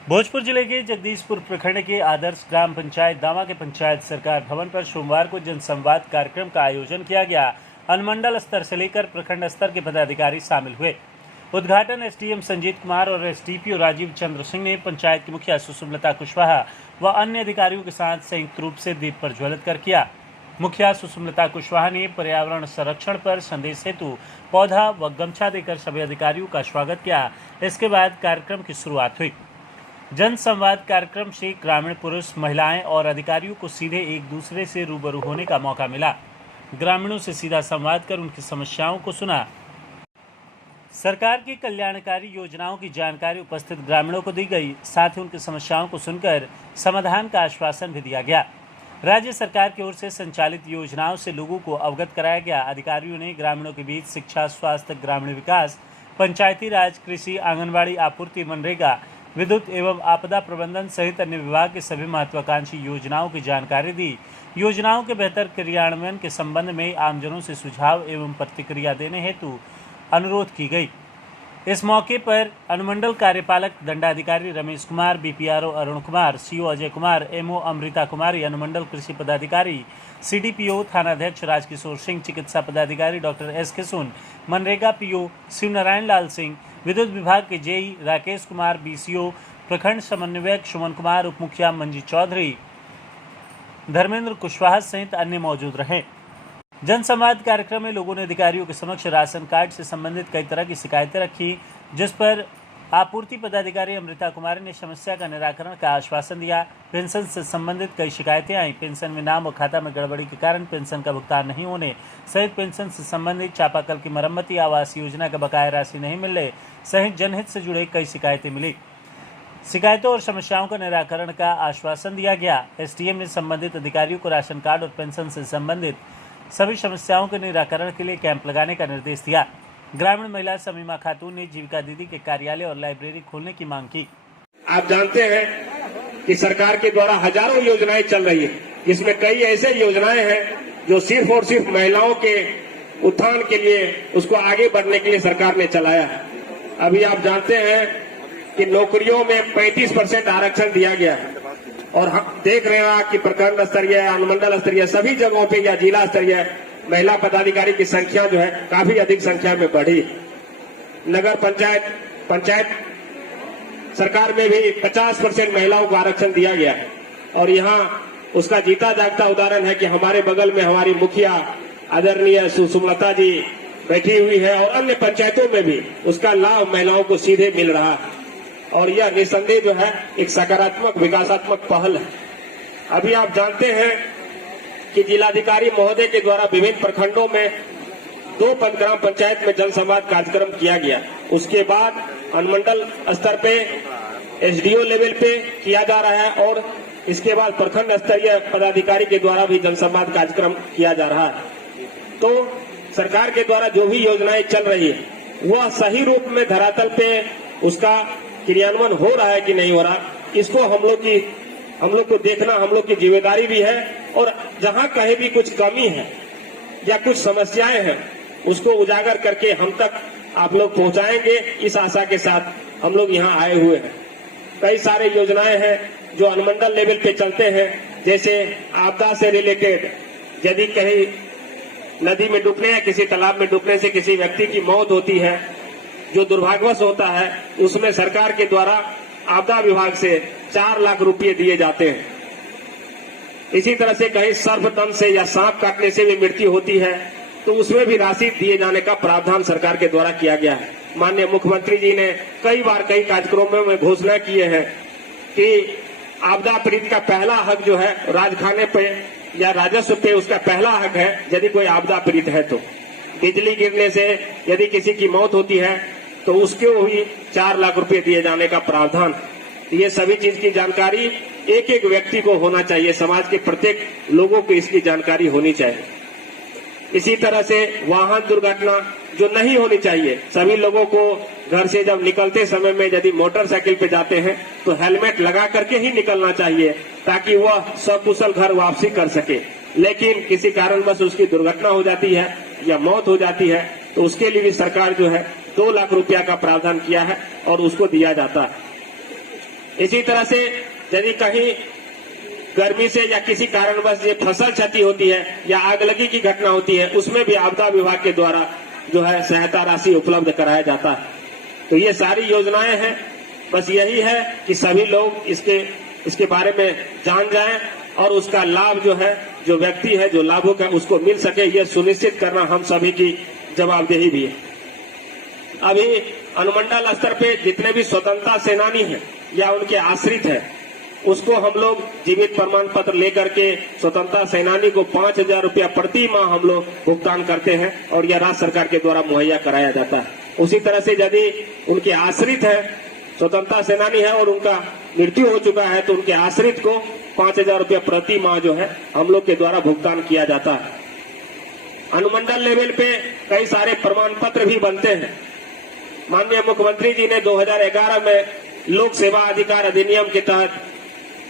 भोजपुर जिले के जगदीशपुर प्रखंड के आदर्श ग्राम पंचायत दावा के पंचायत सरकार भवन पर सोमवार को जनसंवाद कार्यक्रम का आयोजन किया गया। अनुमंडल स्तर से लेकर प्रखंड स्तर के पदाधिकारी शामिल हुए। उद्घाटन एसडीएम संजीत कुमार और एसडीपीओ राजीव चंद्र सिंह ने पंचायत की मुखिया सुषमलता कुशवाहा व अन्य अधिकारियों के साथ संयुक्त रूप से दीप प्रज्वलित कर किया। मुखिया सुषमलता कुशवाहा ने पर्यावरण संरक्षण पर संदेश हेतु पौधा व गमछा देकर सभी अधिकारियों का स्वागत किया। इसके बाद कार्यक्रम की शुरुआत हुई। जन संवाद कार्यक्रम से ग्रामीण पुरुष, महिलाएं और अधिकारियों को सीधे एक दूसरे से रूबरू होने का मौका मिला। ग्रामीणों से सीधा संवाद कर उनकी समस्याओं को सुना। सरकार की कल्याणकारी योजनाओं की जानकारी उपस्थित ग्रामीणों को दी गई। साथ ही उनकी समस्याओं को सुनकर समाधान का आश्वासन भी दिया गया। राज्य सरकार की ओर से संचालित योजनाओं से लोगों को अवगत कराया गया। अधिकारियों ने ग्रामीणों के बीच शिक्षा, स्वास्थ्य, ग्रामीण विकास, पंचायती राज, कृषि, आंगनबाड़ी, आपूर्ति, मनरेगा, विद्युत एवं आपदा प्रबंधन सहित अन्य विभाग के सभी महत्वाकांक्षी योजनाओं की जानकारी दी। योजनाओं के बेहतर क्रियान्वयन के संबंध में आमजनों से सुझाव एवं प्रतिक्रिया देने हेतु अनुरोध की गई। इस मौके पर अनुमंडल कार्यपालक दंडाधिकारी Ramesh Kumar, BPRO Arun Kumar, CO Ajay Kumar, MO Amrita Kumari, अनुमंडल कृषि पदाधिकारी, सीडीपीओ थानाध्यक्ष राजकिशोर सिंह, चिकित्सा पदाधिकारी doctor S Kishun, MNREGA PO Shivnarayan Lal Singh, विद्युत विभाग के जेई राकेश कुमार, बीसीओ प्रखंड समन्वयक सुमन कुमार, उप मुखिया मंजी चौधरी, धर्मेंद्र कुशवाहा सहित अन्य मौजूद रहे। जनसंवाद कार्यक्रम में लोगों ने अधिकारियों के समक्ष राशन कार्ड से संबंधित कई तरह की शिकायतें रखी, जिस पर आपूर्ति पदाधिकारी अमृता कुमारी ने समस्या का निराकरण का आश्वासन दिया। पेंशन से संबंधित कई शिकायतें आई। पेंशन में नाम और खाता में गड़बड़ी के कारण पेंशन का भुगतान नहीं होने सहित पेंशन से संबंधित चापाकल की मरम्मति, आवास योजना का बकाया राशि नहीं मिलने सहित जनहित से जुड़े कई शिकायतें मिली। शिकायतों और समस्याओं का निराकरण का आश्वासन दिया गया। एसडीएम ने संबंधित अधिकारियों को राशन कार्ड और पेंशन से संबंधित सभी समस्याओं के निराकरण के लिए कैंप लगाने का निर्देश दिया। ग्रामीण महिला समीमा खातून ने जीविका दीदी के कार्यालय और लाइब्रेरी खोलने की मांग की। आप जानते हैं कि सरकार के द्वारा हजारों योजनाएं चल रही है, जिसमें कई ऐसे योजनाएं हैं जो सिर्फ और सिर्फ महिलाओं के उत्थान के लिए, उसको आगे बढ़ने के लिए सरकार ने चलाया है। अभी आप जानते हैं कि नौकरियों में 35% आरक्षण दिया गया है और हम देख रहे हैं कि प्रखंड स्तरीय, अनुमंडल स्तरीय सभी जगहों पे या जिला स्तरीय महिला पदाधिकारी की संख्या जो है काफी अधिक संख्या में बढ़ी। नगर पंचायत सरकार में भी 50% महिलाओं को आरक्षण दिया गया है और यहाँ उसका जीता जागता उदाहरण है कि हमारे बगल में हमारी मुखिया आदरणीय सुषमलता जी बैठी हुई है और अन्य पंचायतों में भी उसका लाभ महिलाओं को सीधे मिल रहा है और यह निसंदेह जो है एक सकारात्मक विकासात्मक पहल है। अभी आप जानते हैं कि जिलाधिकारी महोदय के द्वारा विभिन्न प्रखंडों में 2 ग्राम पंचायत में जनसंवाद कार्यक्रम किया गया। उसके बाद अनुमंडल स्तर पे एसडीओ लेवल पे किया जा रहा है और इसके बाद प्रखंड स्तरीय पदाधिकारी के द्वारा भी जनसंवाद कार्यक्रम किया जा रहा है। तो सरकार के द्वारा जो भी योजनाएं चल रही है वह सही रूप में धरातल पे उसका क्रियान्वयन हो रहा है कि नहीं हो रहा, इसको हम लोग को देखना हम लोग की जिम्मेदारी भी है और जहां कहीं भी कुछ कमी है या कुछ समस्याएं हैं उसको उजागर करके हम तक आप लोग पहुंचाएंगे। इस आशा के साथ हम लोग यहाँ आए हुए हैं। कई सारे योजनाएं हैं जो अनुमंडल लेवल पे चलते हैं, जैसे आपदा से रिलेटेड यदि कहीं नदी में डूबने या किसी तालाब में डूबने से किसी व्यक्ति की मौत होती है जो दुर्भाग्यवश होता है, उसमें सरकार के द्वारा आपदा विभाग से 4 लाख रुपए दिए जाते हैं। इसी तरह से कहीं सर्पदंश से या सांप काटने से भी मृत्यु होती है तो उसमें भी राशि दिए जाने का प्रावधान सरकार के द्वारा किया गया है। माननीय मुख्यमंत्री जी ने कई बार कई कार्यक्रमों में घोषणा किए हैं कि आपदा पीड़ित का पहला हक जो है राजखाने पे या राजस्व पे उसका पहला हक है। यदि कोई आपदा पीड़ित है तो बिजली गिरने से यदि किसी की मौत होती है तो उसको भी 4 लाख रुपए दिए जाने का प्रावधान। ये सभी चीज की जानकारी एक एक व्यक्ति को होना चाहिए, समाज के प्रत्येक लोगों को इसकी जानकारी होनी चाहिए। इसी तरह से वाहन दुर्घटना जो नहीं होनी चाहिए, सभी लोगों को घर से जब निकलते समय में यदि मोटरसाइकिल पे जाते हैं तो हेलमेट लगा करके ही निकलना चाहिए ताकि वह सकुशल घर वापसी कर सके। लेकिन किसी कारणवश उसकी दुर्घटना हो जाती है या मौत हो जाती है तो उसके लिए भी सरकार जो है 2 लाख रुपया का प्रावधान किया है और उसको दिया जाता है। इसी तरह से यदि कहीं गर्मी से या किसी कारणवश ये फसल क्षति होती है या आगलगी की घटना होती है, उसमें भी आपदा विभाग के द्वारा जो है सहायता राशि उपलब्ध कराया जाता है। तो ये सारी योजनाएं हैं। बस यही है कि सभी लोग इसके बारे में जान जाएं और उसका लाभ जो है, जो व्यक्ति है, जो लाभुक है, उसको मिल सके, यह सुनिश्चित करना हम सभी की जवाबदेही भी है। अभी अनुमंडल स्तर पे जितने भी स्वतंत्रता सेनानी हैं या उनके आश्रित हैं, उसको हम लोग जीवित प्रमाण पत्र लेकर के स्वतंत्रता सेनानी को 5,000 रुपया प्रति माह हम लोग भुगतान करते हैं और यह राज्य सरकार के द्वारा मुहैया कराया जाता है। उसी तरह से यदि उनके आश्रित है, स्वतंत्रता सेनानी है और उनका मृत्यु हो चुका है, तो उनके आश्रित को 5,000 रुपया प्रति माह जो है हम लोग के द्वारा भुगतान किया जाता है। अनुमंडल लेवल पे कई सारे प्रमाण पत्र भी बनते हैं। माननीय मुख्यमंत्री जी ने 2011 में लोक सेवा अधिकार अधिनियम के तहत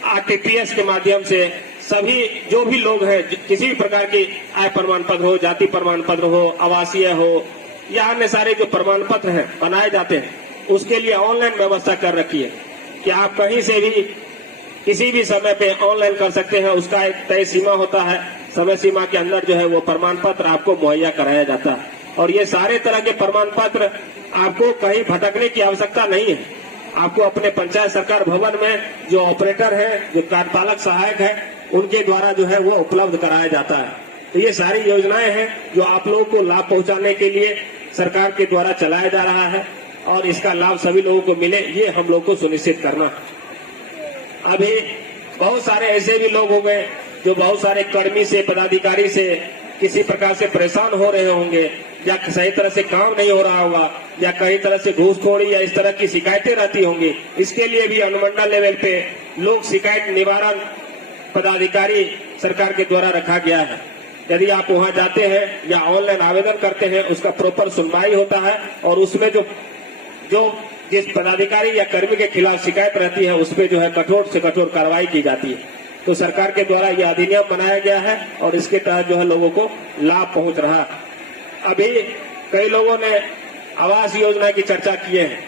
आरटीपीएस के माध्यम से सभी जो भी लोग हैं, किसी भी प्रकार की आय प्रमाण पत्र हो, जाति प्रमाण पत्र हो, आवासीय हो या अन्य सारे जो प्रमाण पत्र हैं बनाए जाते हैं, उसके लिए ऑनलाइन व्यवस्था कर रखी है कि आप कहीं से भी किसी भी समय पे ऑनलाइन कर सकते हैं। उसका एक तय सीमा होता है, समय सीमा के अंदर जो है वो प्रमाण पत्र आपको मुहैया कराया जाता है। और ये सारे तरह के प्रमाण पत्र आपको कहीं भटकने की आवश्यकता नहीं है। आपको अपने पंचायत सरकार भवन में जो ऑपरेटर है, जो कार्यपालक सहायक है, उनके द्वारा जो है वो उपलब्ध कराया जाता है। तो ये सारी योजनाएं हैं जो आप लोगों को लाभ पहुंचाने के लिए सरकार के द्वारा चलाया जा रहा है और इसका लाभ सभी लोगों को मिले, ये हम लोग को सुनिश्चित करना है। अभी बहुत सारे ऐसे भी लोग हो गए जो बहुत सारे कर्मी से, पदाधिकारी से किसी प्रकार से परेशान हो रहे होंगे या सही तरह से काम नहीं हो रहा होगा या कई तरह से घूसखोरी या इस तरह की शिकायतें रहती होंगी। इसके लिए भी अनुमंडल लेवल पे लोक शिकायत निवारण पदाधिकारी सरकार के द्वारा रखा गया है। यदि आप वहां जाते हैं या ऑनलाइन आवेदन करते हैं, उसका प्रॉपर सुनवाई होता है और उसमें जो जिस पदाधिकारी या कर्मी के खिलाफ शिकायत रहती है, उस पर जो है कठोर से कठोर कार्रवाई की जाती है। तो सरकार के द्वारा यह अधिनियम बनाया गया है और इसके तहत जो है लोगों को लाभ पहुंच रहा है। अभी कई लोगों ने आवास योजना की चर्चा की है।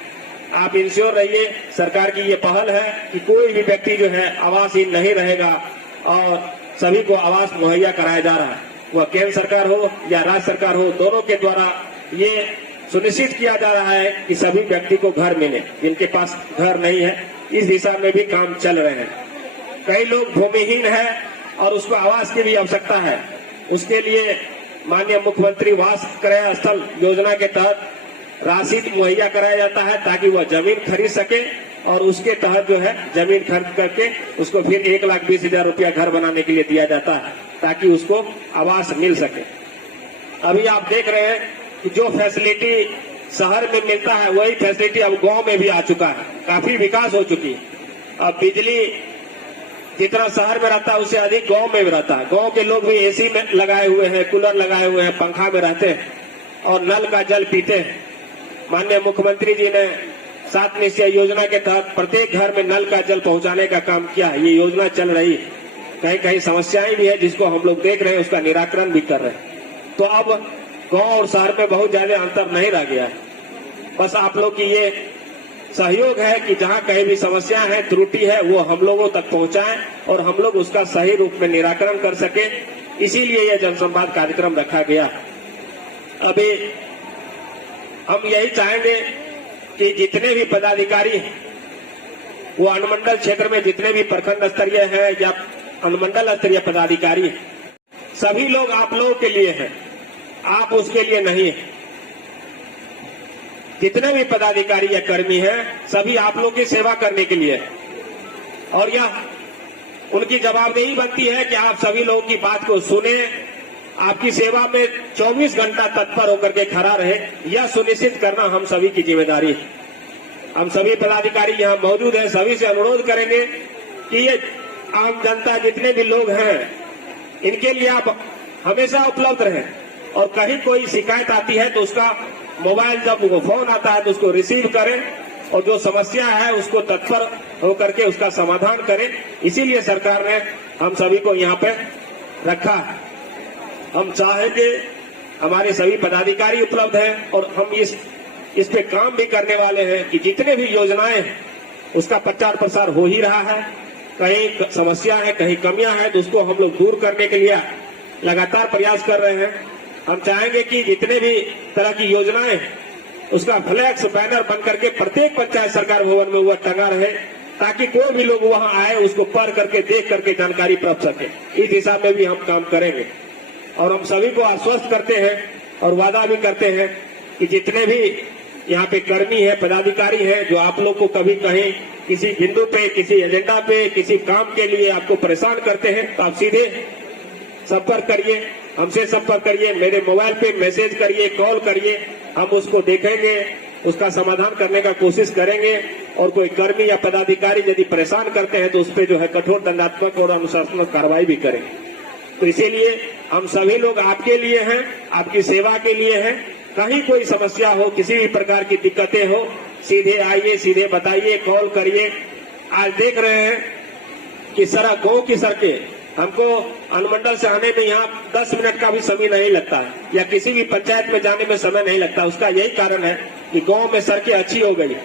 आप इंश्योर रहिए, सरकार की ये पहल है कि कोई भी व्यक्ति जो है आवासहीन नहीं रहेगा और सभी को आवास मुहैया कराया जा रहा है। वह केंद्र सरकार हो या राज्य सरकार हो, दोनों के द्वारा ये सुनिश्चित किया जा रहा है कि सभी व्यक्ति को घर मिले। जिनके पास घर नहीं है, इस दिशा में भी काम चल रहे हैं। कई लोग भूमिहीन है और उसको आवास की भी आवश्यकता है। उसके लिए माननीय मुख्यमंत्री वास क्रय स्थल योजना के तहत राशि मुहैया कराया जाता है ताकि वह जमीन खरीद सके और उसके तहत जो है जमीन खरीद करके उसको फिर 1,20,000 रुपया घर बनाने के लिए दिया जाता है ताकि उसको आवास मिल सके। अभी आप देख रहे हैं कि जो फैसिलिटी शहर में मिलता है वही फैसिलिटी अब गांव में भी आ चुका है। काफी विकास हो चुकी है। अब बिजली जितना शहर में रहता है उससे अधिक गांव में भी रहता है। गांव के लोग भी एसी में लगाए हुए हैं, कूलर लगाए हुए हैं, पंखा में रहते हैं और नल का जल पीते हैं। माननीय मुख्यमंत्री जी ने 7 निश्चय योजना के तहत प्रत्येक घर में नल का जल पहुंचाने का काम किया है। ये योजना चल रही है। कहीं कहीं समस्याएं भी है जिसको हम लोग देख रहे हैं, उसका निराकरण भी कर रहे हैं। तो अब गांव और शहर में बहुत ज्यादा अंतर नहीं रह गया है। बस आप लोग की ये सहयोग है कि जहां कहीं भी समस्या है, त्रुटि है, वो हम लोगों तक पहुंचाएं और हम लोग उसका सही रूप में निराकरण कर सके। इसीलिए यह जनसंवाद कार्यक्रम रखा गया। अभी हम यही चाहेंगे कि जितने भी पदाधिकारी हैं वो अनुमंडल क्षेत्र में जितने भी प्रखंड स्तरीय है या अनुमंडल स्तरीय पदाधिकारी हैं, सभी लोग आप लोगों के लिए हैं, आप उसके लिए नहीं है। जितने भी पदाधिकारी या कर्मी हैं सभी आप लोगों की सेवा करने के लिए और यह उनकी जवाबदेही बनती है कि आप सभी लोगों की बात को सुने, आपकी सेवा में 24 घंटा तत्पर होकर के खड़ा रहे। यह सुनिश्चित करना हम सभी की जिम्मेदारी है। हम सभी पदाधिकारी यहाँ मौजूद हैं, सभी से अनुरोध करेंगे कि ये आम जनता जितने भी लोग हैं इनके लिए आप हमेशा उपलब्ध रहें और कहीं कोई शिकायत आती है तो उसका मोबाइल जब वो फोन आता है तो उसको रिसीव करें और जो समस्या है उसको तत्पर होकर के उसका समाधान करें। इसीलिए सरकार ने हम सभी को यहाँ पे रखा है। हम चाहेंगे हमारे सभी पदाधिकारी उपलब्ध हैं और हम इस पे काम भी करने वाले हैं कि जितने भी योजनाएं हैं उसका प्रचार प्रसार हो ही रहा है। कहीं समस्या है, कहीं कमियां हैं, तो उसको हम लोग दूर करने के लिए लगातार प्रयास कर रहे हैं। हम चाहेंगे कि जितने भी तरह की योजनाएं उसका फ्लैक्स बैनर बन करके प्रत्येक पंचायत सरकार भवन में वह टंगा रहे, ताकि कोई भी लोग वहां आए उसको पढ़ करके देख करके जानकारी प्राप्त सके। इस दिशा में भी हम काम करेंगे और हम सभी को आश्वस्त करते हैं और वादा भी करते हैं कि जितने भी यहाँ पे कर्मी है, पदाधिकारी है, जो आप लोग को कभी कहीं किसी बिंदु पे, किसी एजेंडा पे, किसी काम के लिए आपको परेशान करते हैं, तो आप सीधे संपर्क करिए, हमसे संपर्क करिए, मेरे मोबाइल पे मैसेज करिए, कॉल करिए, हम उसको देखेंगे, उसका समाधान करने का कोशिश करेंगे। और कोई कर्मी या पदाधिकारी यदि परेशान करते हैं तो उस पर जो है कठोर दंडात्मक और अनुशासनात्मक कार्रवाई भी करेंगे। तो इसीलिए हम सभी लोग आपके लिए हैं, आपकी सेवा के लिए हैं। कहीं कोई समस्या हो, किसी भी प्रकार की दिक्कतें हो, सीधे आइए, सीधे बताइए, कॉल करिए। आज देख रहे हैं कि सड़क, गांव की सड़कें, हमको अनुमंडल से आने में यहाँ 10 मिनट का भी समय नहीं लगता है, या किसी भी पंचायत में जाने में समय नहीं लगता। उसका यही कारण है कि गांव में सड़कें अच्छी हो गई,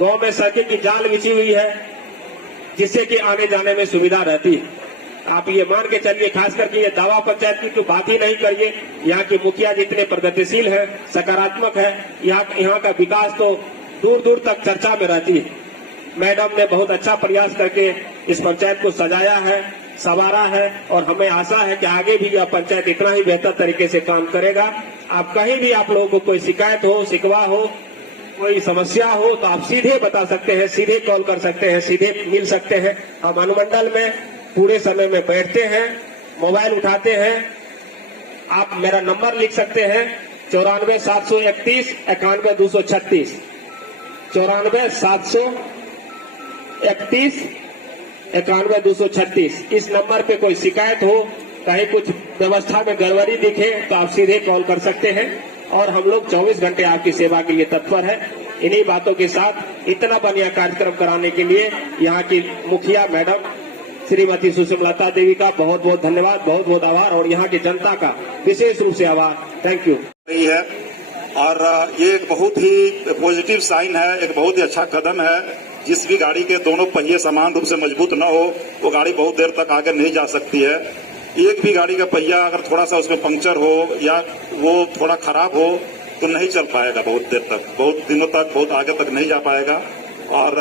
गांव में सड़कें की जाल बिछी हुई है, जिससे कि आने जाने में सुविधा रहती है। आप ये मान के चलिए, खास करके ये दावा पंचायत की तो बात ही नहीं करिए। यहाँ के मुखिया जितने प्रगतिशील है, सकारात्मक है, यहाँ का विकास तो दूर दूर तक चर्चा में रहती है। मैडम ने बहुत अच्छा प्रयास करके इस पंचायत को सजाया है, संवारा है, और हमें आशा है कि आगे भी यह पंचायत इतना ही बेहतर तरीके से काम करेगा। आप कहीं भी आप लोगों को कोई शिकायत हो, शिकवा हो, कोई समस्या हो, तो आप सीधे बता सकते हैं, सीधे कॉल कर सकते हैं, सीधे मिल सकते हैं। हम अनुमंडल में पूरे समय में बैठते हैं, मोबाइल उठाते हैं। आप मेरा नंबर लिख सकते हैं 94 731 91 236, 94 731 91 236। इस नंबर पे कोई शिकायत हो, कहीं कुछ व्यवस्था में गड़बड़ी दिखे, तो आप सीधे कॉल कर सकते हैं और हम लोग 24 घंटे आपकी सेवा के लिए तत्पर है। इन्हीं बातों के साथ इतना बढ़िया कार्यक्रम कराने के लिए यहाँ की मुखिया मैडम श्रीमती सुषमलता देवी का बहुत बहुत धन्यवाद, बहुत बहुत आभार, और यहाँ की जनता का विशेष रूप से आभार। Thank you. है और ये एक बहुत ही पॉजिटिव साइन है, एक बहुत ही अच्छा कदम है। जिस भी गाड़ी के दोनों पहिए समान रूप से मजबूत न हो, वो गाड़ी बहुत देर तक आगे नहीं जा सकती है। एक भी गाड़ी का पहिया अगर थोड़ा सा उसमें पंक्चर हो या वो थोड़ा खराब हो तो नहीं चल पाएगा बहुत देर तक, बहुत दिनों तक, बहुत आगे तक नहीं जा पाएगा। और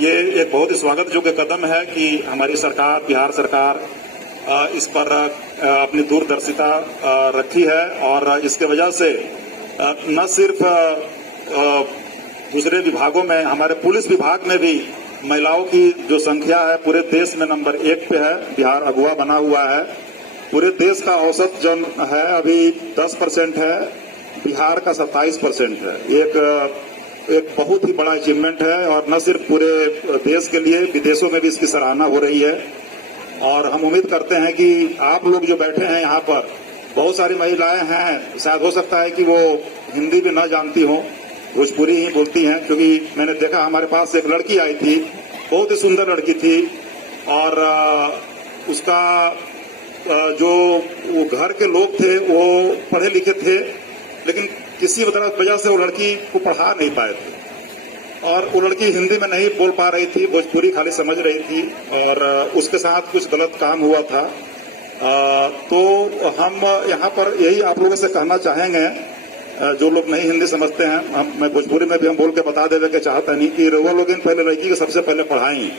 ये एक बहुत ही स्वागत योग्य कदम है कि हमारी सरकार, बिहार सरकार इस पर अपनी दूरदर्शिता रखी है। और इसके वजह से न सिर्फ दूसरे विभागों में, हमारे पुलिस विभाग में भी महिलाओं की जो संख्या है पूरे देश में नंबर 1 पे है। बिहार अगुवा बना हुआ है। पूरे देश का औसत जो है अभी 10% है, बिहार का 27% है। एक बहुत ही बड़ा अचीवमेंट है और न सिर्फ पूरे देश के लिए, विदेशों में भी इसकी सराहना हो रही है। और हम उम्मीद करते हैं कि आप लोग जो बैठे हैं यहाँ पर, बहुत सारी महिलाएं हैं, शायद हो सकता है कि वो हिंदी भी न जानती हों, भोजपुरी ही बोलती हैं। क्योंकि मैंने देखा हमारे पास एक लड़की आई थी, बहुत ही सुंदर लड़की थी, और उसका जो वो घर के लोग थे वो पढ़े लिखे थे, लेकिन किसी वजह से वो लड़की को पढ़ा नहीं पाए थे और वो लड़की हिंदी में नहीं बोल पा रही थी, भोजपुरी खाली समझ रही थी, और उसके साथ कुछ गलत काम हुआ था। तो हम यहाँ पर यही आप लोगों से कहना चाहेंगे, जो लोग नहीं हिंदी समझते हैं, मैं भोजपुरी में भी हम बोल के बता देवे के चाहता नहीं कि रुआ लोग पहले लड़की को सबसे पहले पढ़ाई।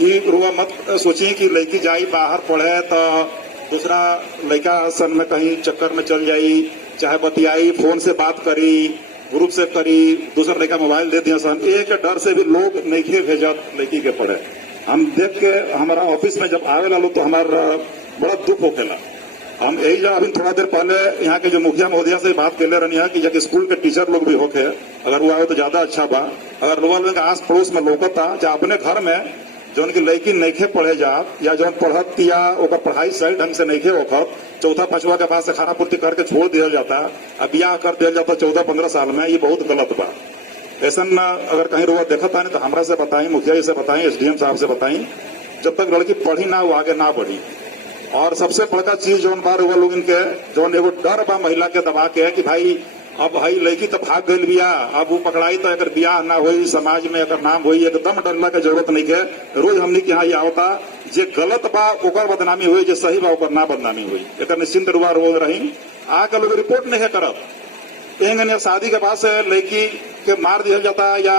ये रुआ मत सोचिए कि लड़की जाई बाहर पढ़े तो दूसरा लड़का सन में कहीं चक्कर में चल जाई, चाहे बतियाई, फोन से बात करी, ग्रुप से करी, दूसरा लड़का मोबाइल दे दिया सन, एक डर से भी लोग नहीं भेजत लड़की के पढ़े। हम देख के हमारा ऑफिस में जब आवे ला लो तो हमारा बड़ा दुख होकेला। हम यही जो अभी थोड़ा देर पहले यहाँ के जो मुखिया महोदया से बात कर ले रही है कि जब स्कूल के टीचर लोग भी होके अगर वो आवे तो ज्यादा अच्छा बा। अगर लोगन में आस पड़ोस में लोकता चाहे अपने घर में जो उनकी लड़की नईखे पढ़े जा या जो पढ़त या ओकर पढ़ाई सही ढंग से नईखे होकर, चौथा पांचवा के बाद से खाना पूर्ति करके छोड़ दिया जाता, अब ब्याह कर दिया जाता 14-15 साल में, ये बहुत गलत बा। ऐसा अगर कहीं रुआ देखता नहीं तो हमरा से बताई, मुखिया जी से बताई, SDM साहब से बताई, जब तक लड़की पढ़ी ना वो आगे ना बढ़ी। और सबसे बड़का चीज जौन बा रुआ लोग इनके जौन एगो डर बा महिला के दबा के कि भाई अब भाई लड़की तो भाग गई बिया, अब वो पकड़ाई तो अगर बियाह ना होई, समाज में अगर नाम होई, एकदम डरला के जरूरत नहीं है। रोज हमने के यहाँ ये आवता जे गलत बा ओकर बदनामी हुई, जे सही बा ओकर ना बदनामी हुई, एक निश्चिंत रुआ रोज रही। आके लोग रिपोर्ट नहीं है करब। एंगन शादी के बाद से लड़की के मार दिया जाता या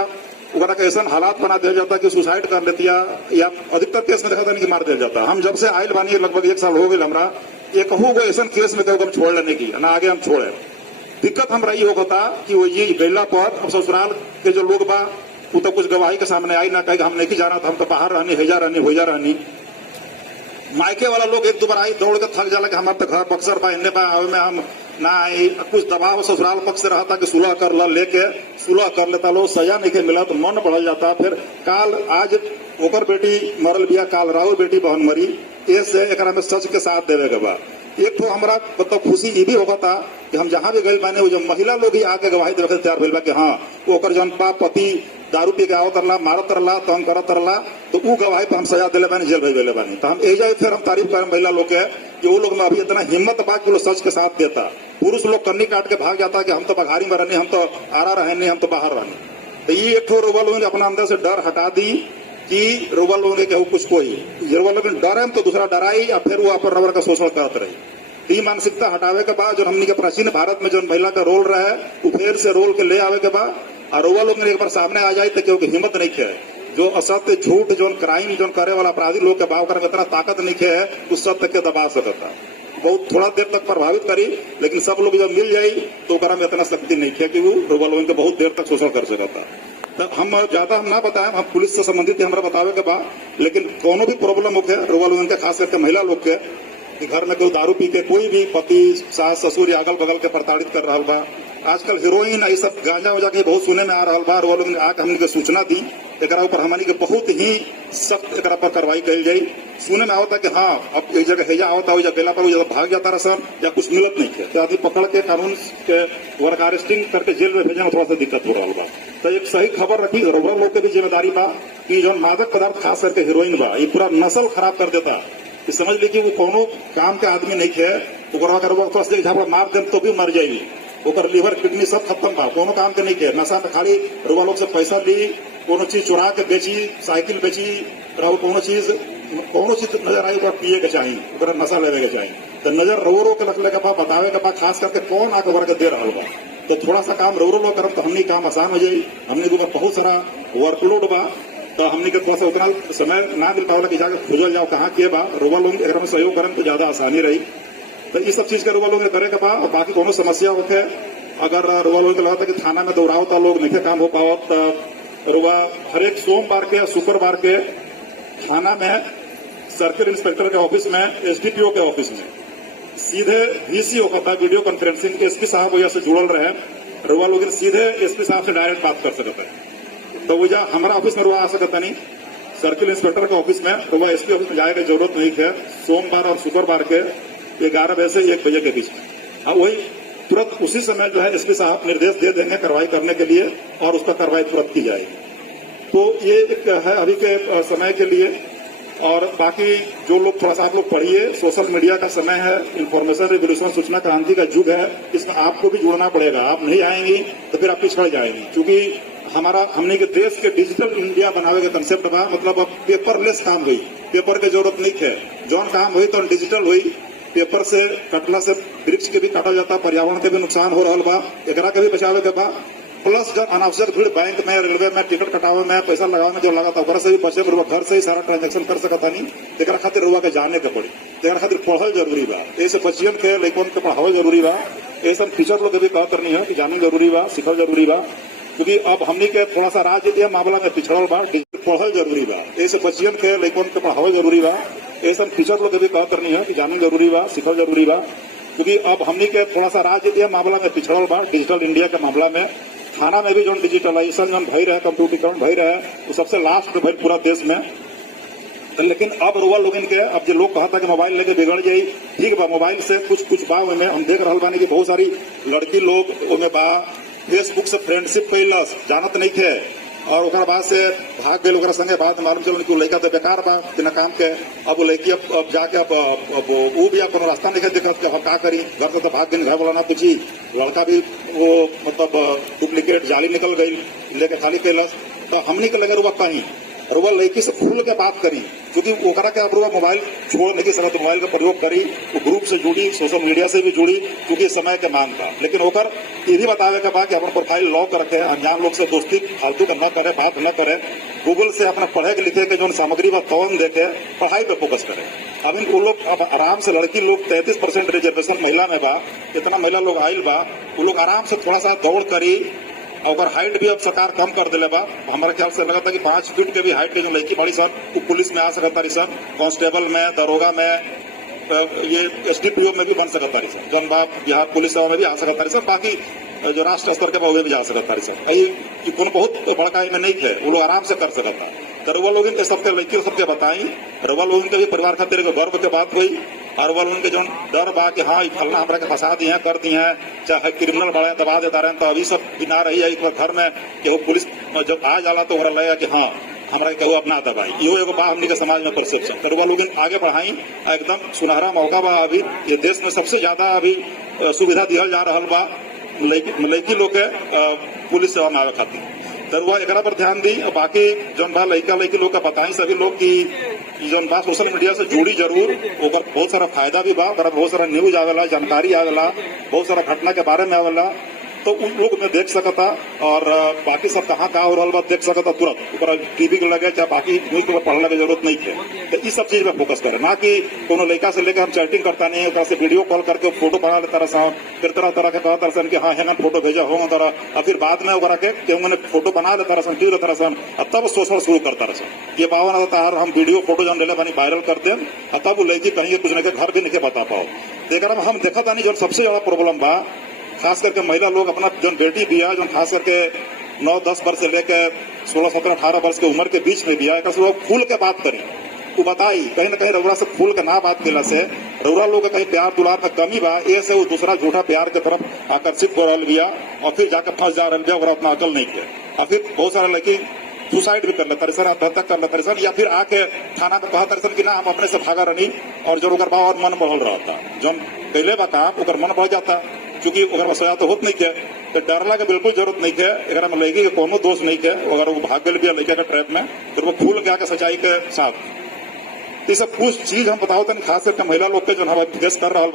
ओकरा के ऐसा हालात बना दिया जाता कि सुसाइड कर लेती या अधिकतर केस में देखा था नहीं कि मार दिया जाता। हम जब से आयल बानी लगभग 1 साल हो गए हमरा, एक ऐसा केस में हम छोड़ लेने की ना आगे हम छोड़े। दिक्कत हमरा ये होता कि वो ये गैला पर अब ससुराल के जो लोग बा वो तो कुछ गवाही के सामने आई ना कहे हम नहीं जाना था, हम तो बाहर रहनी हेजा रहनी होजा रहनी। मायके वाला लोग एक दो बार आई दौड़ के थक जाला कि हमारे तो घर बक्सर बा इन्ने बा आवे में हम ना आई। कुछ दबाव ससुराल पक्ष से रहता कि सुलह कर ला, लेके सुलह कर लेता लोग, सजा नहीं के मिला तो मन बढ़ल जाता। फिर काल आज ओकर बेटी मरल बिया, काल राहुल बेटी बहन मरी, ऐसे एकरा में सच के साथ देवे के बा। एक तो हमारा मतलब खुशी ये भी होगा था कि हम जहां भी गए माने वो जो महिला लोग ही आके गवाही देवे तैयार भेल बा कि हाँ वो ओकर जन पति दारू पी के आवत रहा, मारत रहा, तंग करत रहा, तो वो गवाही पे हम सजा दिले बानी, जेल भेज दिले बानी। तो हम एजा फिर हम तारीफ करें महिला लोग के कि वो लोग में अभी इतना हिम्मत बा कि वो सच के साथ देता। पुरुष लोग कन्नी काट के भाग जाता कि हम तो बघारी में रहने, हम तो आरा रहे नहीं, हम तो बाहर रहने। तो ये एक रुआ लोगों ने अपना अंदर से डर हटा दी कि रुआ लोगों ने कहू कुछ कोई रुआ लोग डरे तो दूसरा डराई या फिर वो अपन रबर का शोषण करते रही। ये मानसिकता हटावे के बाद जो हमने के प्राचीन भारत में जो महिला का रोल रहा है वो फिर से रोल के ले आवे के बाद और रुआ लोग एक बार सामने आ जाए तो क्योंकि हिम्मत नहीं है। जो असत्य झूठ जो क्राइम जो करे वाला अपराधी लोग के भाव करने इतना ताकत नहीं है उस सब तक के दबा सकता। बहुत थोड़ा देर तक प्रभावित करी, लेकिन सब लोग जब मिल जाये तो में इतना शक्ति नहीं है कि वो रुआ लोगों के बहुत देर तक शोषण कर सकता। तो हम ज्यादा हम ना बताएं, हम पुलिस से संबंधित हमारा बतावे के बाद, लेकिन कोनो भी प्रॉब्लम होके रुआ लोगों के खास करके महिला लोग के कि घर में कोई दारू पी के कोई भी पति सास ससुर या अगल बगल के प्रताड़ित कर रहा बा। आजकल हीरोइन ये सब गांजा वजा के बहुत सुने में आ रहा बा। रुआ लोग ने आके हमने सूचना दी, एक ऊपर हमनी के बहुत ही सख्त एक पर कार्रवाई कल जाये। सुने में आवता कि हाँ अब एक जगह हेजा आवता हो या बेला पर भाग जाता रसन या कुछ मिलत नहीं है, आदमी पकड़ के कानून के वर्क अरेस्टिंग करके जेल में भेजना थोड़ा सा दिक्कत हो रहा बा। तो एक सही खबर रखी रुआ लोग के भी जिम्मेदारी बा कि जो मादक पदार्थ खास करके हीरोइन बा ये पूरा नस्ल खराब कर देता। समझ ली कि वो कोनो काम के आदमी नहीं है, मार दे तो भी मर जाएगी, ओकर लीवर किडनी सब खत्म बा, कोनो काम के नहीं है। नशा में खाली रुआ लोग से पैसा ली, कोनो चीज चुरा के बेची, साइकिल बेची, कोनो चीज नजर आई पिए के चाहिए, नशा लेवे के चाहिए। तो नजर रो रो के रखले के बाद बतावे के बाद खास करके कौन आके वर्ग दे रहा बा। तो थोड़ा सा काम रो रो करब तो हमनी काम आसान हो जाये। हमने के ऊपर बहुत सारा वर्कलोड बा, तो हमने के थोड़ा सा उतना समय ना मिल पावला कि जाकर खोजल जाओ कहाँ किए बा। रुआ लोग एक में सहयोग करें तो ज्यादा आसानी रही। तो ये सब चीज के रुआ लोग करे के बा। और बाकी कोनो समस्या होके अगर रुआ लोग लगता कि थाना में दौड़ाओ लोग नहीं काम हो पावत, रुआ हर एक सोमवार के शुक्रवार के थाना में सर्किल इंस्पेक्टर के ऑफिस में एसडीपीओ के ऑफिस में सीधे वीसी होता है, वीडियो कॉन्फ्रेंसिंग के एसपी साहब वजह से जुड़ल रहे, रुआ लोग सीधे एसपी साहब से डायरेक्ट बात कर सकते हैं। तो वजह हमारा ऑफिस में रुआ आ सकता नहीं, सर्किल इंस्पेक्टर के ऑफिस में रुआ एसपी ऑफिस में जाने की जरूरत नहीं है। सोमवार और शुक्रवार के 11 बजे से 1 बजे के बीच में अब वही तुरंत उसी समय जो है एसपी साहब निर्देश दे देंगे कार्रवाई करने के लिए और उस पर कार्रवाई तुरंत की जाएगी। तो ये एक है अभी के समय के लिए। और बाकी जो लोग थोड़ा सा आप लोग पढ़िए, सोशल मीडिया का समय है, इंफॉर्मेशन रिवोल्यूशन सूचना क्रांति का युग है, इसमें आपको भी जुड़ना पड़ेगा। आप नहीं आएंगी तो फिर आप पिछड़ जाएंगी, क्योंकि हमने के देश के डिजिटल इंडिया बनावे के कंसेप्ट बा। मतलब अब पेपरलेस काम हुई, पेपर के जरूरत नहीं है, जौन काम हुई तो डिजिटल हुई। पेपर से कटला से वृक्ष के भी काटा जाता, पर्यावरण के भी नुकसान हो रहा बा, एकरा के भी बचावे के बा। प्लस जब अनावश्यक भीड़ बैंक में, रेलवे में, टिकट कटावे में, पैसा लगावे में जो लगा था ओकरा से भी बचे, घर से ही सारा ट्रांजेक्शन कर सकता नहीं। एकरा खातिर रुआ के जाने के पड़ी, एकरा खातिर पढ़ल जरूरी बा। ऐसे बच्चियन के लइकन के पढ़ावल जरूरी बा। ऐसा टीचर लोग भी कहा करनी है कि जाने जरूरी बा, सीखल जरूरी बा, क्योंकि अब हमनी के थोड़ा सा राजनीति मामला में पिछड़ल बा, पढ़ल जरूरी बा। ऐसे बच्चियन के लइकन के पढ़ावल जरूरी बा। ऐसा टीचर लोग भी कहा करनी है कि जाने जरूरी बा, सीखल जरूरी बा, क्योंकि अब हमनी के थोड़ा सा राजनीति मामला में पिछड़ल बा। डिजिटल इंडिया के मामला में थाना में भी जो डिजिटलाइजेशन जो भई रहे, कंप्यूटरीकरण भई रहे, वो सबसे लास्ट में भई पूरा देश में। लेकिन अब रुआ लोग इनके अब जो लोग कहता कि मोबाइल लेके बिगड़ जाये, ठीक बा, मोबाइल से कुछ बा में हम देख रहा बानी कि बहुत सारी लड़की लोग उनमें बा फेसबुक से फ्रेंडशिप कैलस, जानत नहीं थे और ओकरा बाद से भाग गए ओकरा संगे। बाद में मालूम चल कि लड़का तो बेकार बा बिना काम के। अब वो लड़की अब जाके अब वो भी कोनो रास्ता नहीं दिखत कि हम का करी। घर से तो भाग गई, घर वाला ना पूछी। लड़का भी वो मतलब डुप्लीकेट जाली निकल गई लेके खाली कैलस। तो हमनी के लगे रुआ कहीं रुआ लड़की से खुल के बात करी, क्योंकि ओकरा के अब रुआ मोबाइल छोड़ नहीं सकत। मोबाइल का प्रयोग करी, वो ग्रुप से जुड़ी, सोशल मीडिया से भी जुड़ी, क्योंकि समय के मांग था। लेकिन ओकर ये भी बतावे के बाद कि अपन प्रोफाइल लॉक रखे, अनजान लोग से दोस्ती फालतू का न करे, बात न करे। गूगल से अपना पढ़े के लिखे के जो सामग्री बा तौन देके पढ़ाई पे फोकस करे। अब इन लोग अब आराम से लड़की लोग 33% रिजर्वेशन महिला में बा, इतना महिला लोग आयल बा, वो लोग आराम से थोड़ा सा दौड़ करी। और हाइट भी अब सरकार कम कर दिले बा। हमारे ख्याल से लगा था कि 5 फीट के भी हाइट के जो लड़की बड़ी सर वो पुलिस में आ सकता रही सर, कांस्टेबल में, दरोगा में, ये SDPO में भी बन सकता रही सर, जन बाप बिहार पुलिस सेवा में भी आ सकता रही सर। बाकी जो राष्ट्र स्तर के भी जा सकता रही सर। ये कोनो बहुत बड़का में नहीं थे, वो लोग आराम से कर सकता। तो रुआ लोग सबके लड़की सबके बताई, रुआ लोग के भी परिवार खातिर गर्व के बात हुई। और वह उनके जो डर बा कि हाँ फलना हमरा के फंसा दिए कर दिए हैं, चाहे क्रिमिनल बड़े दबा देता रहे, तो अभी सब बिना रही है। एक बार घर में कि वो पुलिस जब आ जाला तो लगेगा कि हाँ हमारा कहू अपना दबाई। यो एगो बा हमनी के समाज में परसेप्शन। तो रुआ लोग आगे बढ़ाई, एकदम सुनहरा मौका बा। अभी ये देश में सबसे ज्यादा अभी सुविधा दिया जा रहा बा लड़की लोग के पुलिस सेवा में आवे खातिर। तो वह एक पर ध्यान दी। बाकी जौन बा लड़का लड़की लोग का बताई सभी लोग की जौन बा सोशल मीडिया से जुड़ी जरूर, ओकर बहुत सारा फायदा भी बा, बहुत सारा न्यूज आवेला, जानकारी आवेला, बहुत सारा घटना के बारे में आवेला, तो उन लोग में देख सकता। और बाकी सब कहाँ हो रहा बा देख सकता तुरंत। ऊपर टीवी के लगे चाहे बाकी न्यूज पेपर पढ़ने की जरूरत नहीं है। तो इस सब चीज में फोकस करे, ना कि कोनो लड़का से लेकर हम चैटिंग करता नहीं है, से वीडियो कॉल करके फोटो बना लेता रहा, फिर तरह तरह के कहता रहा कि हाँ हेंगन फोटो भेजा हो तरह, और फिर बाद में ओकरा के मैंने फोटो बना लेता रहा, ड्यू लेता रहा, और तब शोषण शुरू करता रहा। ये पावन होता है हम वीडियो फोटो जब ले बनी वायरल कर दें, और तब वो लड़की कहीं कुछ न घर भी नहीं बता पाओ। तो हम देखा था नहीं जो सबसे ज्यादा प्रॉब्लम बा, खास करके महिला लोग अपना जो बेटी भी है, जो खास करके 9-10 वर्ष से लेकर 16-17-18 वर्ष के उम्र के बीच में भी है, खुल के बात करें, वो बताई कहीं न कहीं रउरा से खुल के ना बात केला से रउरा लोग कहीं प्यार दुलार में कमी बा, ये से वो दूसरा झूठा प्यार के तरफ आकर्षित हो रहा बिया, और फिर जाकर फंस जा रहा बिया, उतना अकल नहीं किया। और फिर बहुत सारा लड़की सुसाइड भी कर लेता रहे, आत्महत्या कर लेता रहे, या फिर आके थाना में कहता रहे कि ना हम अपने से भागा रही, और जो ओकर बा और मन बढ़ल रहा था, जो पहले बा काम ओकर मन बढ़ जाता, क्योंकि ओकर में सजा तो होत नहीं के। तो डरला के बिल्कुल जरूरत नहीं है। अगर हम लड़की के कोनो दोष नहीं है, अगर वो भाग गल भी लड़के के ट्रैप में, फिर वो खुल के आके सच्चाई के साथ ये सब कुछ चीज हम बताओ खास करके महिला लोग के जो हम फेस कर रहा